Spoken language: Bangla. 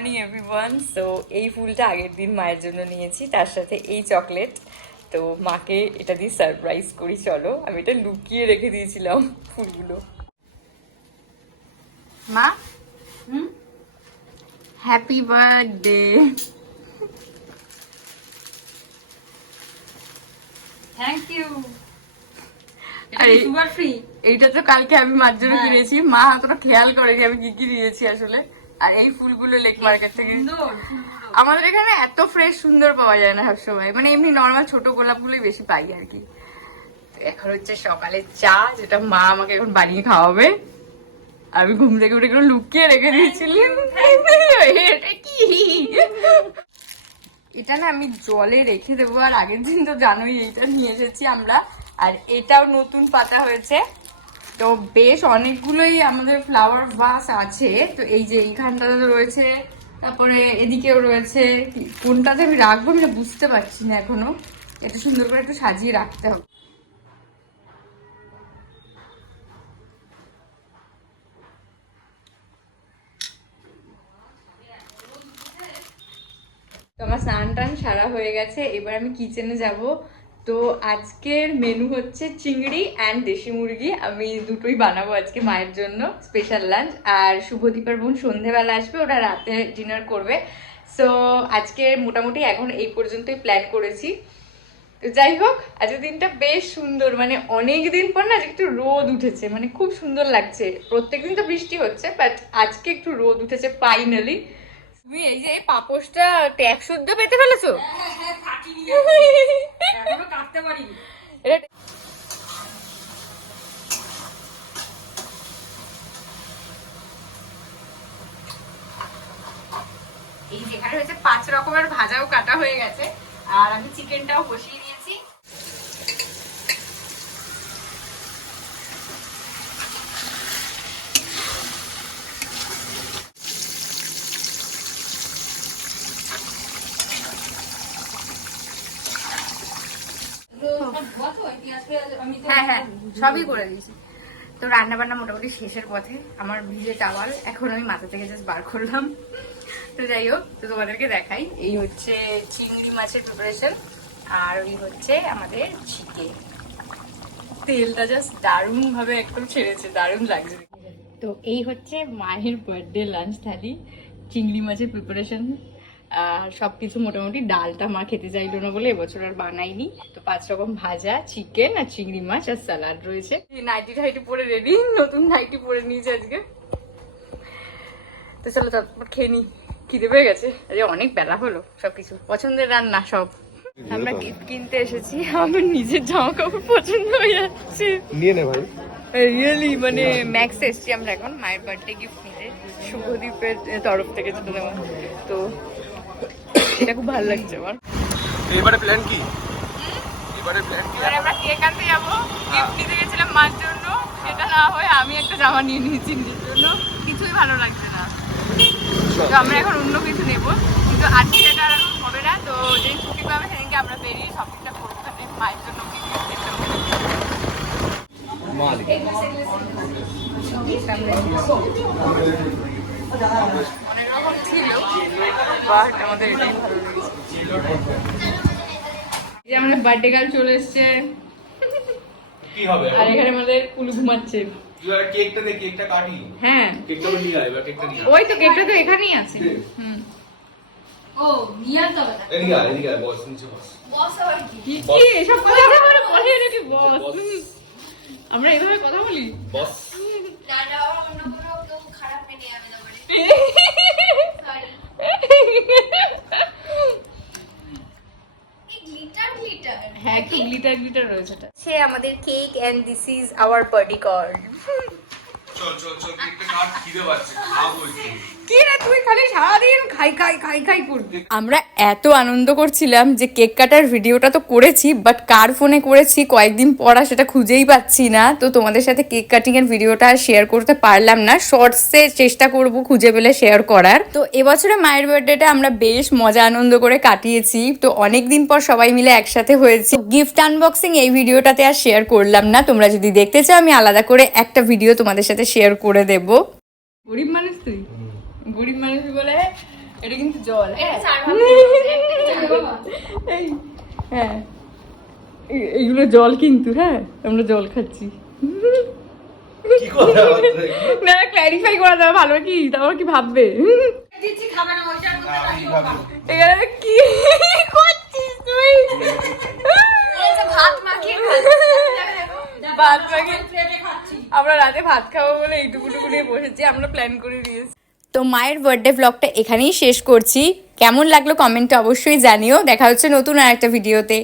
মর্নিং এভরিওয়ান সো এই ফুলটা আগের দিন মায়ের জন্য নিয়েছি। তার সাথে এই চকলেট। তো মাকে এটা দিয়ে সারপ্রাইজ করি চলো। আমি এটা লুকিয়ে রেখে দিয়েছিলাম ফুলগুলো। মা? হ্যাপি বার্থডে থ্যাংক ইউ এইটা তো কালকে আমি মার জন্য হ্যাঁ। কিনেছি। মা অতটা খেয়াল করেনি আমি কি কি দিয়েছি আসলে। আর এই ফুলগুলো লেক মার্কেট থেকে আমাদের এখানে এত ফ্রেশ সুন্দর পাওয়া যায় না সবসময়। মানে এমনি নর্মাল ছোট গোলাপগুলোই বেশি পাই আর কি। এখন হচ্ছে সকালের চা যেটা মা আমাকে এখন বানিয়ে খাওয়াবে। আমি ঘুম থেকে উঠে এগুলো লুকিয়ে রেখে দিয়েছিলাম। এটা কি? এটা না আমি জলে রেখে দেবো আর আগের দিন তো জানোই এইটা নিয়ে এসেছি আমরা। আর এটাও নতুন পাতা হয়েছে। তো বেশ অনেকগুলোই আমাদের ফ্লাওয়ার ভাস আছে। তো এই যে এইখানটাতে রয়েছে, তারপরে এদিকেও রয়েছে। কোনটাতে আমি রাখব আমি বুঝতে পারছি না এখনও। এটা সুন্দর করে একটু সাজিয়ে রাখতে হবে। তো আমার স্নান টান সারা হয়ে গেছে, এবার আমি কিচেনে যাব। তো আজকের মেনু হচ্ছে চিংড়ি অ্যান্ড দেশি মুরগি। আমি দুটোই বানাবো আজকে মায়ের জন্য স্পেশাল লাঞ্চ আর শুভদীপের বোন সন্ধেবেলা আসবে, ওরা রাতে ডিনার করবে। সো আজকে মোটামুটি এখন এই পর্যন্তই প্ল্যান করেছি। তো যাই হোক, আজকের দিনটা বেশ সুন্দর। মানে অনেক দিন পর না আজকে একটু রোদ উঠেছে। মানে খুব সুন্দর লাগছে। প্রত্যেকদিন তো বৃষ্টি হচ্ছে বাট আজকে একটু রোদ উঠেছে ফাইনালি তুমি এই যে এই পাপোশটা ট্যাগ শুদ্ধ পেতে ফেলেছো? কাটতে পারি এই যেখানে হয়েছে পাঁচ রকমের ভাজাও কাটা হয়ে গেছে। আর আমি চিকেনটাও বসিয়ে দিয়েছি হ্যাঁ হ্যাঁ সবই করে দিয়েছি। তো রান্না বান্না মোটামুটি শেষের পথে, আমার ভিজে টাওয়াল এখন আমি মাথা থেকে জাস্ট বার করলাম। তো যাই হোক, তো তোমাদেরকে দেখাই, এই হচ্ছে চিংড়ি মাছের প্রিপারেশন আর ওই হচ্ছে আমাদের চিকেন তেলটা জাস্ট দারুণ ভাবে একদম ছেড়েছে, দারুণ লাগছে। তো এই হচ্ছে মায়ের বার্থডে লাঞ্চ থালি, চিংড়ি মাছের প্রিপারেশন আর সব কিছু মোটামুটি ডালটা মা খেতে চাইলো না বলে এবছর আর বানাইনি তো পাঁচ রকম ভাজা চিকেন আর চিংড়ি মাছ আর স্যালাড রয়েছে। নাইটি টাইটি পরে রেডি নতুন নাইটি পরে নিয়েছে আজকে। তো চলো তারপর খেয়ে নি খিদে পেয়ে গেছে। আজকে অনেক বেলা হলো সবকিছু পছন্দের রান্না সব। আমরা গিফট কিনতে এসেছি আমার নিজের জামা কাপড় পছন্দ হয়ে যাচ্ছে। নিয়ে নে ভাই। রিয়েলি মানে ম্যাক্স এসছি আমরা এখন মায়ের বার্থডে গিফট নিতে। শুভদীপের তরফ থেকে দেওয়া তো এটা খুব ভালো লাগছে আমার এবারে প্ল্যান কি এবারে প্ল্যান কি আমরা কেক আনতে যাব গিফট নিতে গেছিলাম মার জন্য সেটা না হয়ে আমি একটা জামা নিয়ে নিয়েছি নিজের জন্য কিছুই ভালো লাগছে না তো আমরা এখন অন্য কিছু নেব কিন্তু আজকে এটা আর এখন হবে না তো যেই ছুটি পাবে সেদিনকে আমরা বেরিয়ে শপিংটা করব মায়ের জন্য কি হবে। মালিক অনেক রকম ছিল বাট আমাদের এটাই ভালো যে আমাদের বার্থডে গার্ল চলে এসছে। কি হবে আর এখানে আমাদের কুলু ঘুমাচ্ছে। কেকটা দে কেকটা কাটি। হ্যাঁ। কেকটা নিয়ে আয় এবার কেকটা নিয়ে ওই তো কেকটা তো এখানেই আছে। হুম। ও নিয়ে আনতে এদিকে এদিকে বস নিচে বস। কি? কি এসব কথা আমরা বলে নাকি বস? আমরা এইভাবে কথা বলি? বস। গ্লিটার রয়েছে সে আমাদের cake and this is our birthday card চল চল চল কেকটা কাট খিদে পাচ্ছে? খাব একটু। কি রে তুই খালি সারাদিন খাই খাই খাই খাই করবি? আমরা এত আনন্দ করছিলাম যে কেক কাটার ভিডিওটা তো করেছি বাট কার ফোনে করেছি কয়েকদিন পর সেটা খুঁজেই পাচ্ছি না। তো তোমাদের সাথে কেক কাটিং এর ভিডিওটা শেয়ার করতে পারলাম না। শর্টসে চেষ্টা করব খুঁজে পেলে শেয়ার করার। তো এবছরে মায়ের বার্থডেটা আমরা বেশ মজা আনন্দ করে কাটিয়েছি। তো অনেক দিন পর সবাই মিলে একসাথে হয়েছি। গিফট আনবক্সিং এই ভিডিওটাতে আর শেয়ার করলাম না। তোমরা যদি দেখতে চাও আমি আলাদা করে একটা ভিডিও তোমাদের সাথে শেয়ার করে দেবো। গরিব মানুষ তুই? গরিব মানুষ বলে এটা কিন্তু জল হ্যাঁ? এই হ্যাঁ। এইগুলো জল কিন্তু হ্যাঁ? আমরা জল খাচ্ছি? না ক্ল্যারিফাই করা যাবে ভালো কি? তারপর কি ভাববে। এখানে কি করছিস তুই? ভাত মাখিয়ে ভাত মাখিয়ে- আমরা রাতে ভাত খাব বলে এইটুকুটুকু নিয়ে বসেছি আমরা প্ল্যান করে দিয়েছি। তো মায়ের বার্থডে ব্লগটা এখানেই শেষ করছি। কেমন লাগল কমেন্টে অবশ্যই জানিও। দেখা হচ্ছে নতুন আর একটা ভিডিওতে